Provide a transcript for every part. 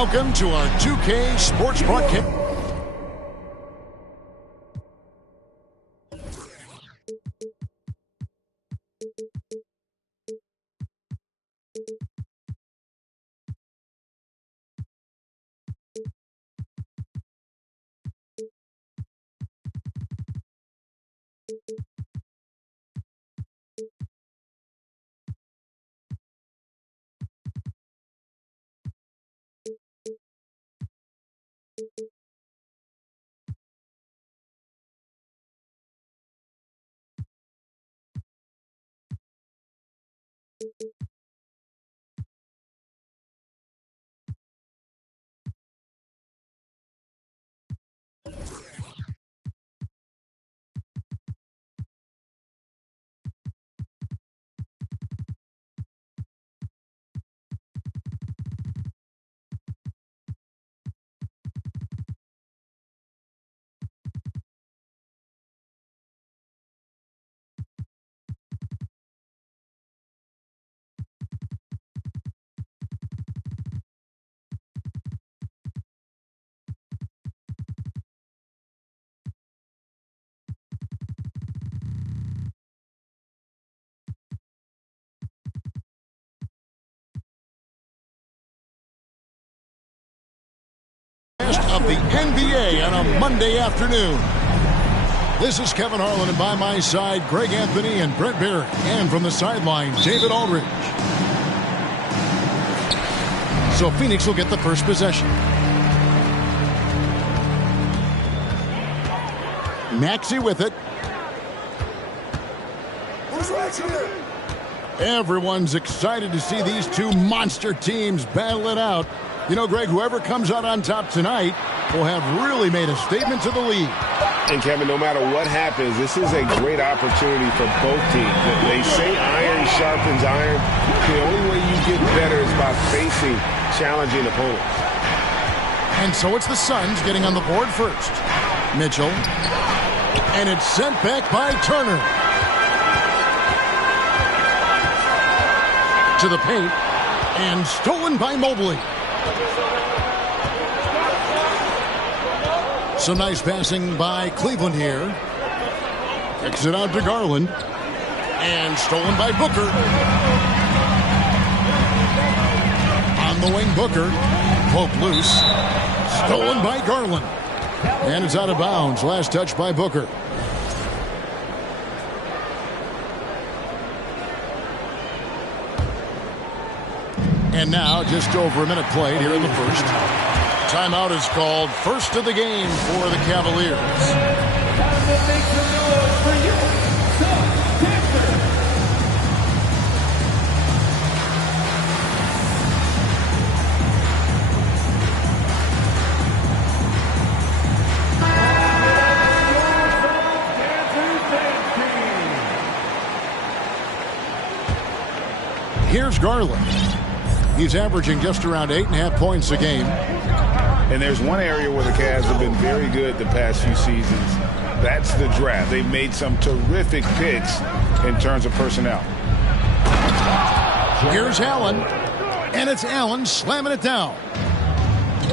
Welcome to our 2K Sports Broadcast. Of the NBA on a Monday afternoon. This is Kevin Harlan, and by my side, Greg Anthony and Brett Barrett. And from the sideline, David Aldridge. So Phoenix will get the first possession. Maxey with it. Who's right here? Everyone's excited to see these two monster teams battle it out. You know, Greg, whoever comes out on top tonight will have really made a statement to the league. And, Kevin, no matter what happens, this is a great opportunity for both teams. They say iron sharpens iron. The only way you get better is by facing challenging opponents. And so it's the Suns getting on the board first. Mitchell. And it's sent back by Turner. To the paint. And stolen by Mobley. Some nice passing by Cleveland here. Kicks it out to Garland. And stolen by Booker. On the wing, Booker. Poke loose. Stolen by Garland. And it's out of bounds. Last touch by Booker. And now just over a minute played here in the first. Timeout is called, first of the game for the Cavaliers. Here's Garland. He's averaging just around 8.5 points a game. And there's one area where the Cavs have been very good the past few seasons. That's the draft. They've made some terrific picks in terms of personnel. Here's Allen. And it's Allen slamming it down.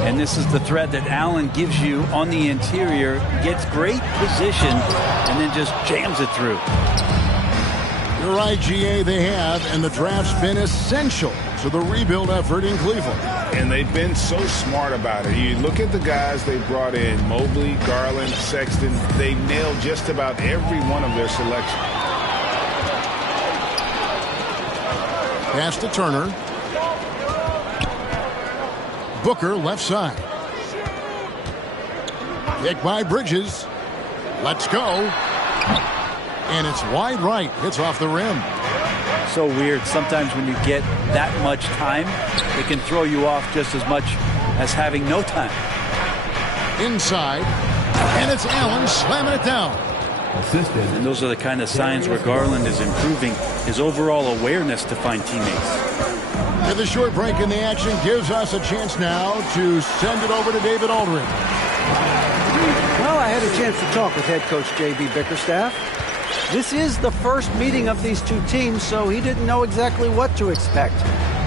And this is the threat that Allen gives you on the interior. Gets great position and then just jams it through. You're right, GA, they have, and the draft's been essential to the rebuild effort in Cleveland. And they've been so smart about it. You look at the guys they brought in, Mobley, Garland, Sexton. They nailed just about every one of their selections. Pass to Turner. Booker left side. Kick by Bridges. Let's go. And it's wide right. Hits off the rim. So weird. Sometimes when you get that much time, it can throw you off just as much as having no time. Inside. And it's Allen slamming it down. And those are the kind of signs where Garland is improving his overall awareness to find teammates. And the short break in the action gives us a chance now to send it over to David Aldridge. Well, I had a chance to talk with head coach J.B. Bickerstaff. This is the first meeting of these two teams, so he didn't know exactly what to expect.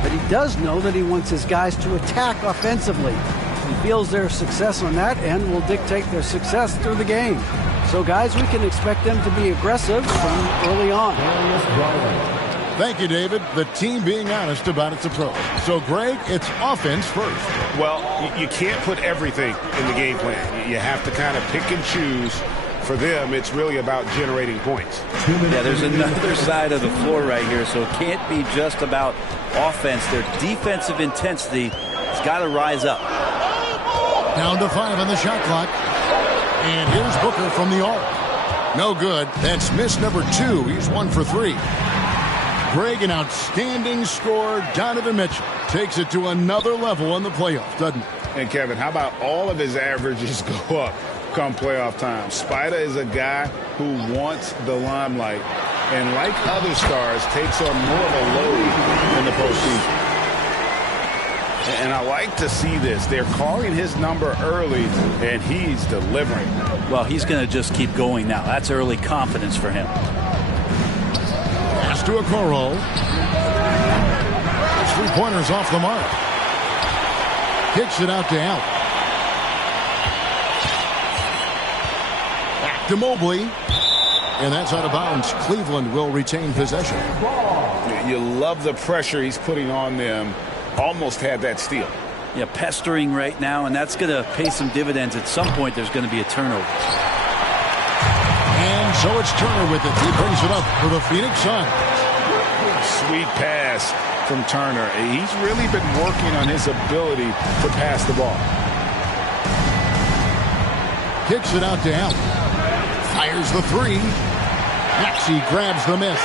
But he does know that he wants his guys to attack offensively. He feels their success on that end will dictate their success through the game. So, guys, we can expect them to be aggressive from early on. Thank you, David. The team being honest about its approach. So, Greg, it's offense first. Well, you can't put everything in the game plan. You have to kind of pick and choose. For them, it's really about generating points. Yeah, there's another side of the floor right here, so it can't be just about offense. Their defensive intensity has got to rise up. Down to 5 on the shot clock. And here's Booker from the arc. No good. That's miss number 2. He's 1 for 3. Greg, an outstanding scorer. Donovan Mitchell takes it to another level in the playoffs, doesn't he? And, Kevin, how about all of his averages go up come playoff time? Spider is a guy who wants the limelight and, like other stars, takes on more of a load in the postseason. And I like to see this. They're calling his number early, and he's delivering. Well, he's going to just keep going now. That's early confidence for him. Pass to Okoro. That's 3-pointers off the mark. Kicks it out to Allen. Back to Mobley. And that's out of bounds. Cleveland will retain possession. You love the pressure he's putting on them. Almost had that steal. Yeah, pestering right now, and that's going to pay some dividends. At some point, there's going to be a turnover. And so it's Turner with it. He brings it up for the Phoenix Suns. Sweet pass from Turner. He's really been working on his ability to pass the ball. Kicks it out to Allen. Fires the 3. Maxey grabs the miss.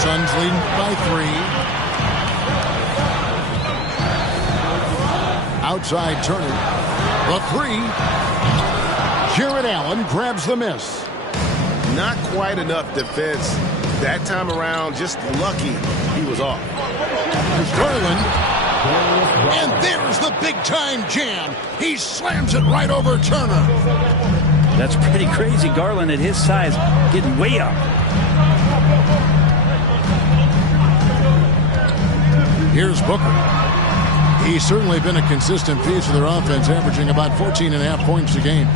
Suns leading by 3. Outside Turner. The 3. Jarrett Allen grabs the miss. Not quite enough defense that time around. Just lucky he was off. There's Garland. And there's the big-time jam. He slams it right over Turner. That's pretty crazy. Garland at his size getting way up. Here's Booker. He's certainly been a consistent piece of their offense, averaging about 14.5 points a game.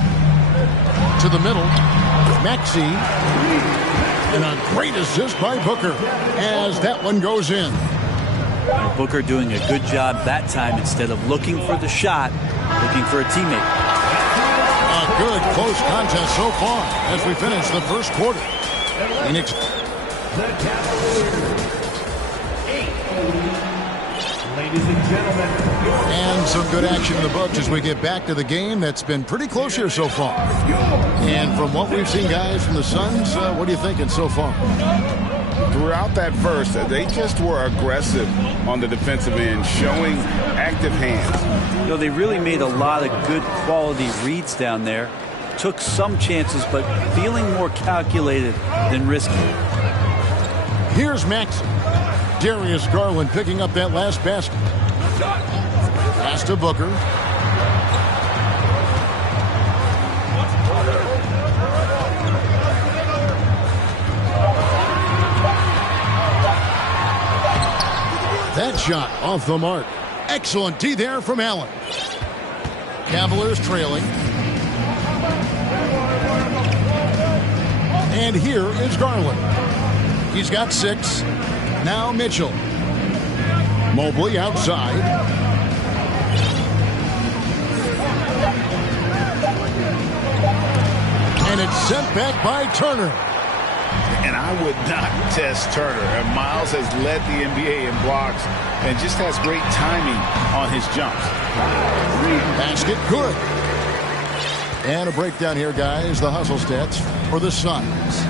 To the middle, Maxey. And a great assist by Booker as that one goes in. Booker doing a good job that time. Instead of looking for the shot, looking for a teammate. A good close contest so far as we finish the first quarter. Phoenix. Ladies and gentlemen. And some good action in the books as we get back to the game that's been pretty close here so far. And from what we've seen, guys, from the Suns, what are you thinking so far? Throughout that first, they just were aggressive on the defensive end, showing active hands. You know, they really made a lot of good quality reads down there. Took some chances, but feeling more calculated than risky. Here's Maxey. Darius Garland picking up that last basket. Pass to Booker. That shot off the mark. Excellent D there from Allen. Cavaliers trailing. And here is Garland. He's got 6. Now Mitchell. Mobley outside. And it's sent back by Turner. And I would not test Turner. And Miles has led the NBA in blocks and just has great timing on his jumps. Basket good. And a breakdown here, guys. The hustle stats for the Suns.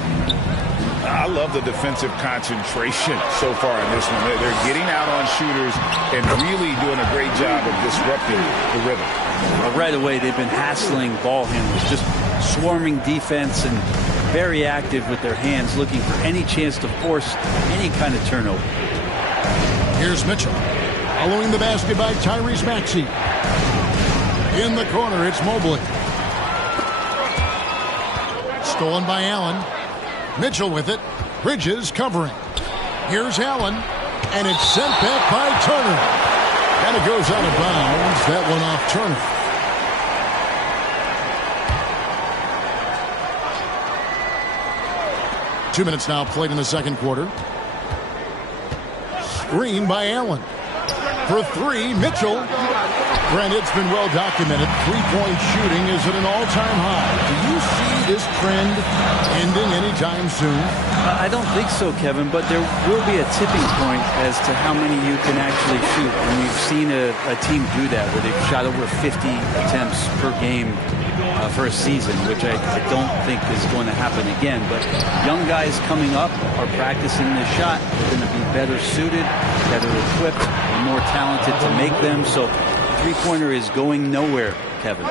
I love the defensive concentration so far in this one. They're getting out on shooters and really doing a great job of disrupting the rhythm. Well, right away, they've been hassling ball handlers, just swarming defense and very active with their hands, looking for any chance to force any kind of turnover. Here's Mitchell. Following the basket by Tyrese Maxey. In the corner, it's Mobley. Stolen by Allen. Mitchell with it. Bridges covering. Here's Allen. And it's sent back by Turner. And it goes out of bounds. That one off Turner. Two minutes now played in the second quarter. Screen by Allen. For three, Mitchell. Brent, it's been well documented. Three-point shooting is at an all-time high. Do you see this trend ending anytime soon? I don't think so, Kevin, but there will be a tipping point as to how many you can actually shoot. And we've seen a team do that where they've shot over 50 attempts per game for a season, which I don't think is going to happen again. But young guys coming up are practicing this shot. They're going to be better suited, better equipped, and more talented to make them. So three-pointer is going nowhere, Kevin.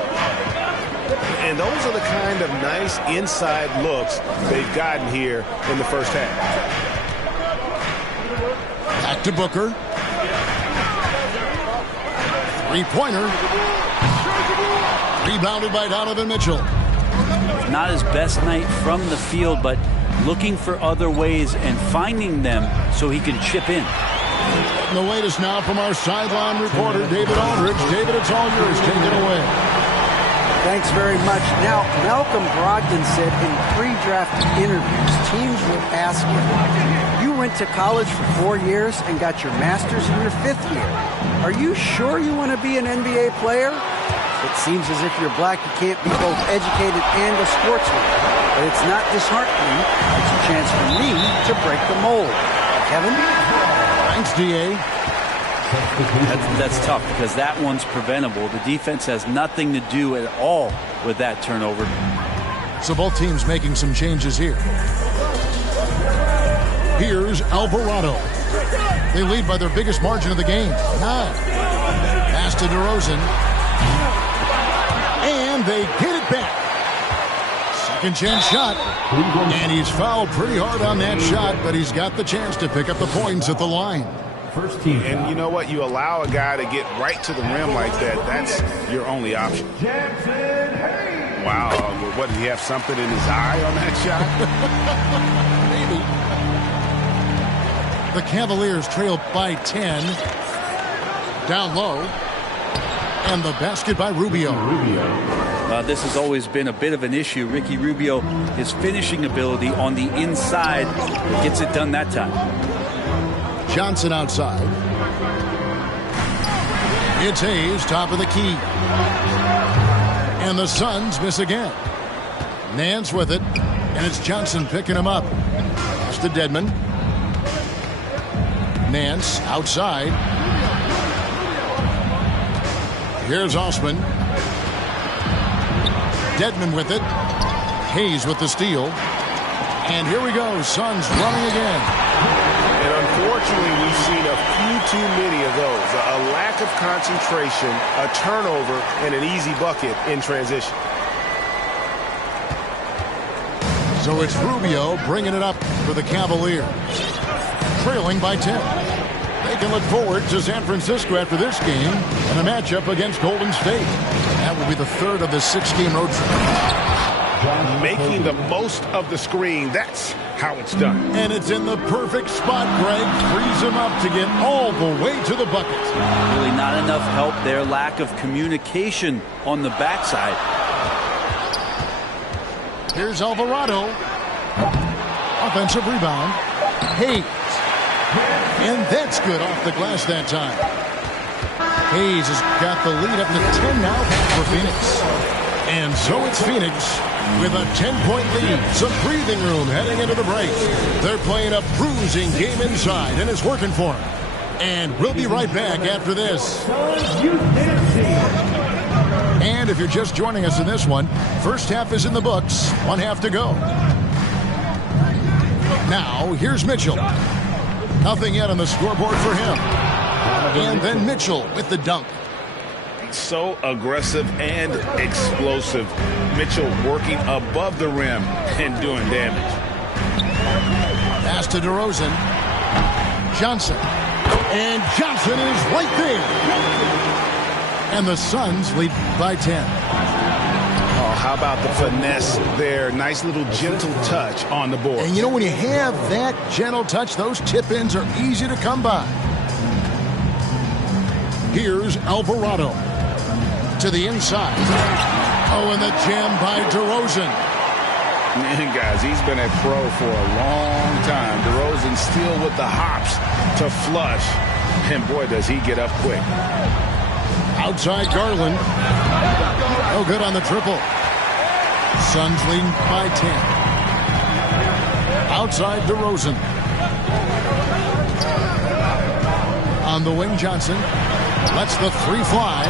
And those are the kind of nice inside looks they've gotten here in the first half. Back to Booker. Three-pointer. Rebounded by Donovan Mitchell. Not his best night from the field, but looking for other ways and finding them so he can chip in. The latest now from our sideline reporter, David Aldridge. David, it's all yours. Take it away. Thanks very much. Now, Malcolm Brogdon said in pre-draft interviews, teams would ask him, you went to college for 4 years and got your master's in your 5th year. Are you sure you want to be an NBA player? It seems as if you're black, you can't be both educated and a sportsman. But it's not disheartening. It's a chance for me to break the mold. Kevin? Thanks, D.A. That's tough because that one's preventable. The defense has nothing to do at all with that turnover. So both teams making some changes here. Here's Alvarado. They lead by their biggest margin of the game, 9. Pass to DeRozan. And they get it back. Second chance shot. And he's fouled pretty hard on that shot, but he's got the chance to pick up the points at the line. First team. And you know what? You allow a guy to get right to the rim like that. That's your only option. Wow. What, did he have something in his eye on that shot? Maybe. The Cavaliers trail by 10. Down low. And the basket by Rubio. This has always been a bit of an issue. Ricky Rubio, his finishing ability on the inside gets it done that time. Johnson outside. It's Hayes, top of the key. And the Suns miss again. Nance with it. And it's Johnson picking him up. Pass to Dedmon. Nance outside. Here's Osman. Dedmon with it. Hayes with the steal. And here we go. Suns running again. And unfortunately, we've seen a few too many of those. A lack of concentration, a turnover, and an easy bucket in transition. So it's Rubio bringing it up for the Cavaliers. Trailing by 10. They can look forward to San Francisco after this game and a matchup against Golden State. That will be the third of the 6-game road trip. Making the most of the screen. That's how it's done. And it's in the perfect spot, Greg. Frees him up to get all the way to the bucket. Really not enough help there. Lack of communication on the backside. Here's Alvarado. Offensive rebound. Hayes. And that's good off the glass that time. Hayes has got the lead up to 10 now for Phoenix. And so it's Phoenix with a 10-point lead. Some breathing room heading into the break. They're playing a bruising game inside, and it's working for them. And we'll be right back after this. And if you're just joining us in this one, first half is in the books. 1 half to go. Now, here's Mitchell. Nothing yet on the scoreboard for him. And then Mitchell with the dunk. So aggressive and explosive. Mitchell working above the rim and doing damage. Pass to DeRozan. Johnson. And Johnson is right there. And the Suns lead by 10. Oh, how about the finesse there? Nice little gentle touch on the board. And you know, when you have that gentle touch, those tip-ins are easy to come by. Here's Alvarado to the inside. Oh, and the jam by DeRozan. Man, guys, he's been a pro for a long time. DeRozan still with the hops to flush. And boy, does he get up quick. Outside Garland. No good on the triple. Suns leading by 10. Outside DeRozan. On the wing, Johnson lets the three fly.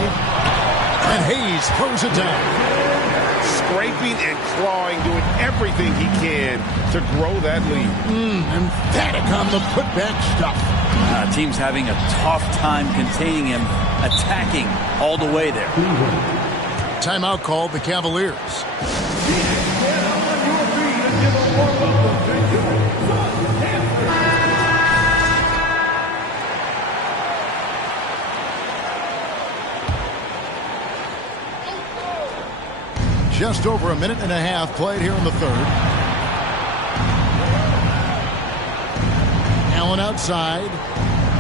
And Hayes throws it down. Scraping and clawing, doing everything he can to grow that lead. Emphatic on the putback stuff. Team's having a tough time containing him, attacking all the way there. Timeout called the Cavaliers. Just over a minute and a half played here in the third. Allen outside.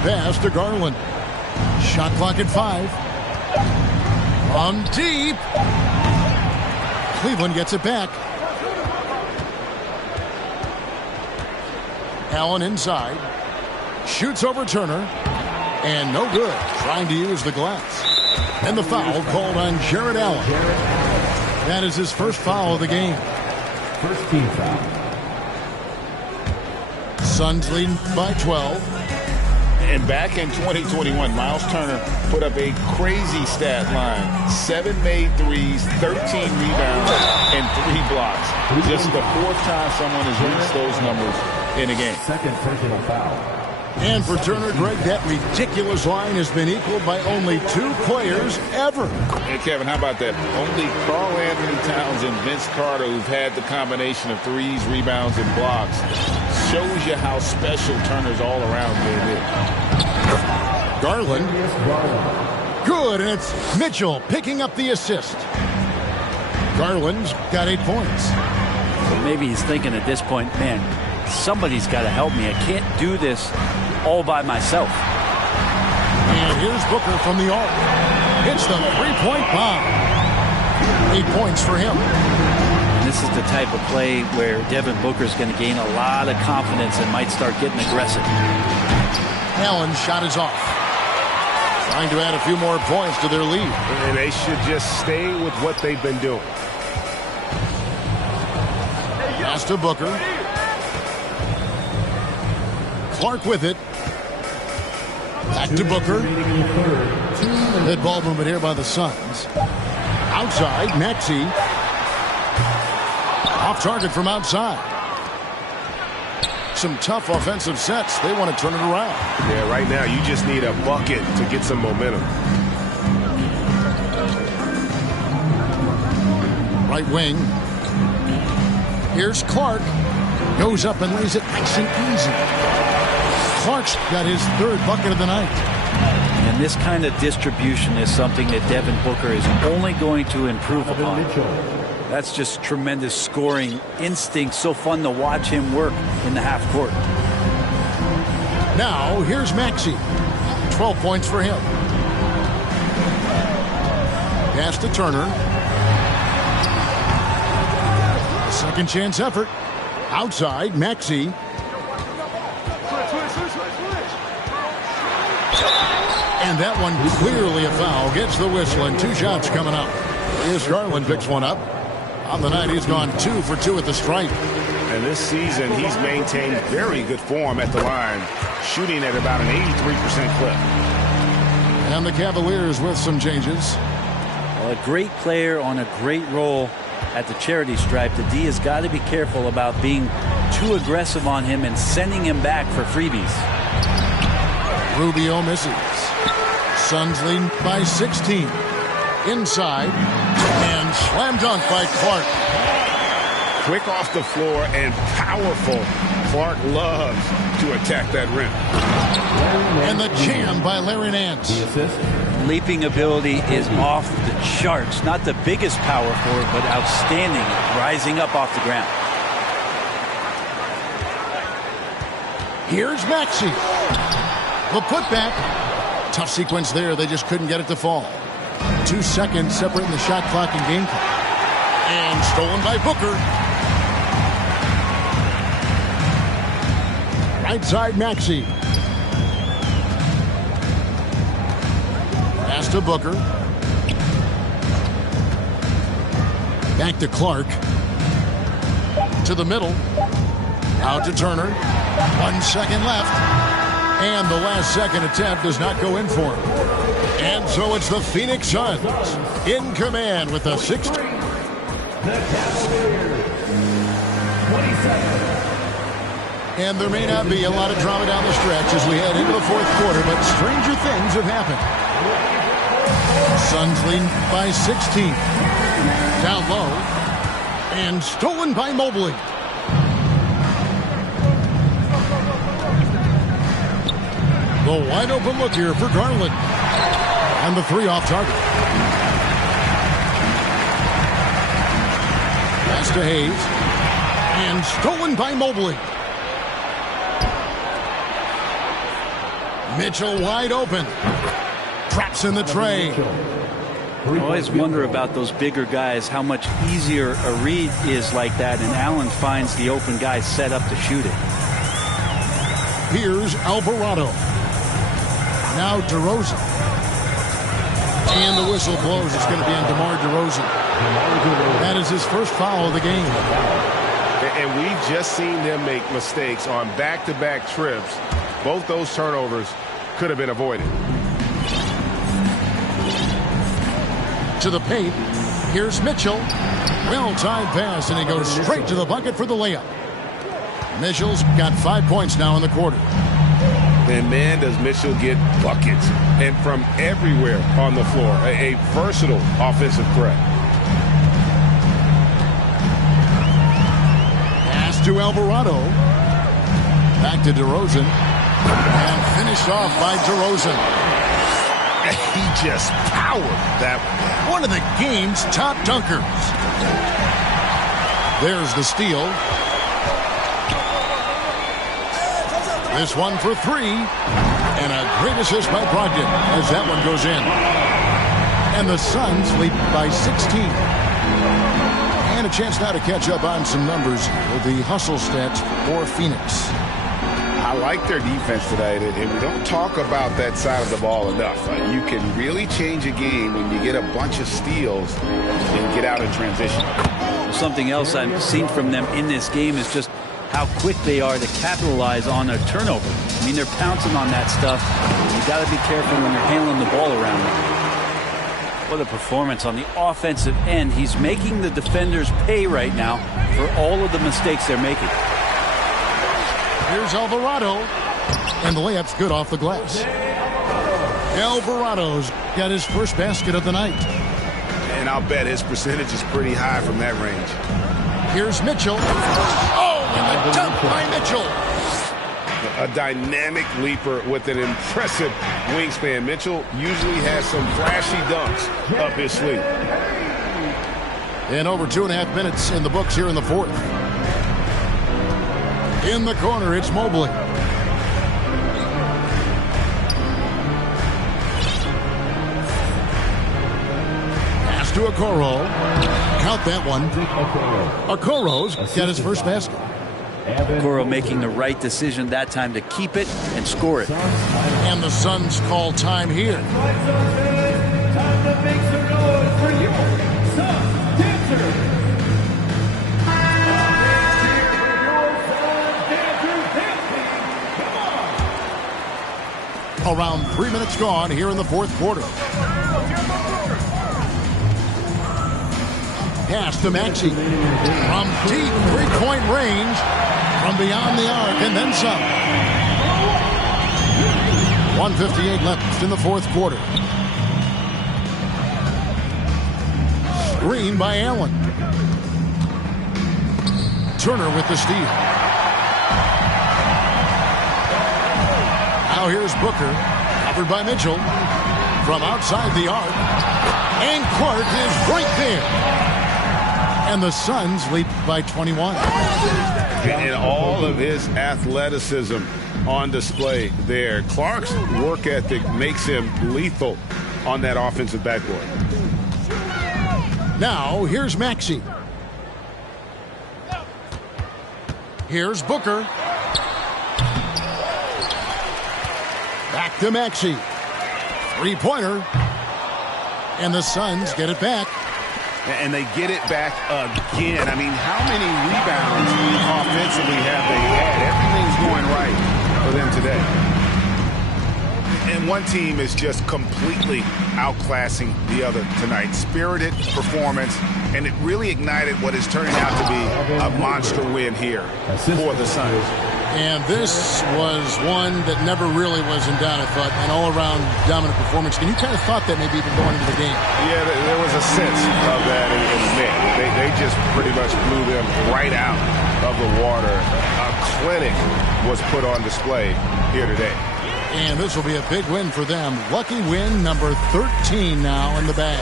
Pass to Garland. Shot clock at 5. On deep. Cleveland gets it back. Allen inside. Shoots over Turner. And no good. Trying to use the glass. And the foul called on Jared Allen. That is his first foul of the game. First team foul. Suns leading by 12. And back in 2021, Miles Turner put up a crazy stat line. 7 made threes, 13 rebounds, and 3 blocks. Just the 4th time someone has reached those numbers in a game. Second personal foul. And for Turner, Greg, that ridiculous line has been equaled by only 2 players ever. Hey, Kevin, how about that? Only Karl Anthony Towns and Vince Carter, who've had the combination of threes, rebounds, and blocks. Shows you how special Turner's all-around game is. Garland. Good, and it's Mitchell picking up the assist. Garland's got 8 points. Well, maybe he's thinking at this point, man, somebody's got to help me. I can't do this all by myself. And here's Booker from the arc. Hits the three-point bomb. 8 points for him. This is the type of play where Devin Booker's going to gain a lot of confidence and might start getting aggressive. Allen's shot is off. Trying to add a few more points to their lead. And they should just stay with what they've been doing. Pass to Booker. Clark with it. Back to Booker. Good ball movement here by the Suns. Outside, Maxey. Off target from outside. Some tough offensive sets. They want to turn it around. Yeah, right now you just need a bucket to get some momentum. Right wing. Here's Clark. Goes up and lays it nice and easy. Clark's got his 3rd bucket of the night. And this kind of distribution is something that Devin Booker is only going to improve upon. That's just tremendous scoring instinct. So fun to watch him work in the half court. Now, here's Maxey. 12 points for him. Pass to Turner. A second chance effort. Outside, Maxey. And that one clearly a foul. Gets the whistle, and 2 shots coming up. Here's Garland, picks one up. On the night, he's gone 2 for 2 at the stripe. And this season, he's maintained very good form at the line, shooting at about an 83% clip. And the Cavaliers with some changes. Well, a great player on a great role at the charity stripe. The D has got to be careful about being too aggressive on him and sending him back for freebies. Rubio misses. Suns lead by 16. Inside. And slam dunk by Clark. Quick off the floor and powerful. Clark loves to attack that rim. And the jam by Larry Nance. Leaping ability is off the charts. Not the biggest power forward, but outstanding. Rising up off the ground. Here's Maxey. The putback. Tough sequence there. They just couldn't get it to fall. 2 seconds separating the shot clock and game clock. And stolen by Booker. Right side, Maxey. Pass to Booker. Back to Clark. To the middle. Out to Turner. 1 second left. And the last second attempt does not go in for him. And so it's the Phoenix Suns in command with the 6th. And there may not be a lot of drama down the stretch as we head into the 4th quarter, but stranger things have happened. Suns lead by 16. Down low. And stolen by Mobley. The wide open look here for Garland. And the 3 off target. Pass to Hayes. And stolen by Mobley. Mitchell wide open. Traps in the tray. I always wonder about those bigger guys, how much easier a read is like that, and Allen finds the open guy set up to shoot it. Here's Alvarado. Now DeRozan. And the whistle blows. It's going to be on DeMar DeRozan. That is his first foul of the game. And we've just seen them make mistakes on back-to-back trips. Both those turnovers could have been avoided. To the paint. Here's Mitchell. Well-timed pass, and he goes straight to the bucket for the layup. Mitchell's got 5 points now in the quarter. And man, does Mitchell get buckets, and from everywhere on the floor. A versatile offensive threat. Pass to Alvarado. Back to DeRozan. And finished off by DeRozan. He just powered that one of the game's top dunkers. There's the steal. This one for 3. And a great assist by Brogdon as that one goes in. And the Suns lead by 16. And a chance now to catch up on some numbers with the hustle stats for Phoenix. I like their defense tonight, and we don't talk about that side of the ball enough. You can really change a game when you get a bunch of steals and get out in transition. Something else I've seen from them in this game is just how quick they are to capitalize on a turnover. I mean, they're pouncing on that stuff. You got to be careful when you're handling the ball around them. What a performance on the offensive end. He's making the defenders pay right now for all of the mistakes they're making. Here's Alvarado. And the layup's good off the glass. Alvarado's got his first basket of the night. And I'll bet his percentage is pretty high from that range. Here's Mitchell. Oh, and the dunk by Mitchell. A dynamic leaper with an impressive wingspan. Mitchell usually has some flashy dunks up his sleeve. And over 2.5 minutes in the books here in the 4th. In the corner, it's Mobley. Pass to Okoro. Count that one. Okoro's got his first basket. Coro making the right decision that time to keep it and score it. And the Suns call time here. Time to make some noise for your Suns dancer. Around 3 minutes gone here in the fourth quarter. Pass to Maxey. From deep three-point range. From beyond the arc and then some. 1:58 left in the fourth quarter. Screen by Allen. Turner with the steal. Now here's Booker. Covered by Mitchell. From outside the arc. And Clark is right there. And the Suns lead by 21. And all of his athleticism on display there. Clark's work ethic makes him lethal on that offensive backboard. Now, here's Maxey. Here's Booker. Back to Maxey. Three-pointer. And the Suns get it back. And they get it back again. I mean, how many rebounds offensively have they had? Everything's going right for them today. And one team is just completely outclassing the other tonight. Spirited performance, and it really ignited what is turning out to be a monster win here for the Suns. And this was one that never really was in doubt, I thought, an all-around dominant performance. And you kind of thought that maybe even going into the game. Yeah, there was a sense of that in the net. They just pretty much blew them right out of the water. A clinic was put on display here today. And this will be a big win for them. Lucky win number 13 now in the bag.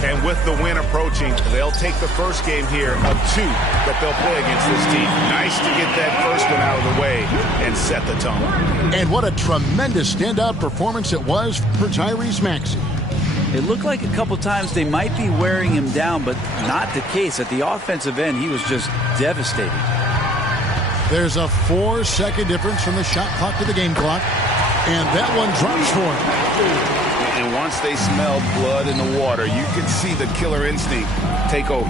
And with the win approaching, they'll take the first game here of 2 that they'll play against this team. Nice to get that first one out of the way and set the tone. And what a tremendous standout performance it was for Tyrese Maxey. It looked like a couple times they might be wearing him down, but not the case. At the offensive end, he was just devastating. There's a 4-second difference from the shot clock to the game clock. And that one drops for him. And once they smelled blood in the water, you could see the killer instinct take over.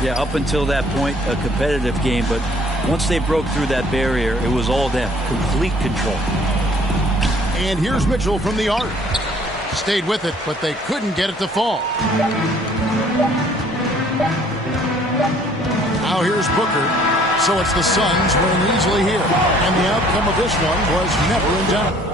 Yeah, up until that point, a competitive game. But once they broke through that barrier, it was all them. Complete control. And here's Mitchell from the arc. Stayed with it, but they couldn't get it to fall. Now here's Booker. So it's the Suns winning easily here. And the outcome of this one was never in doubt.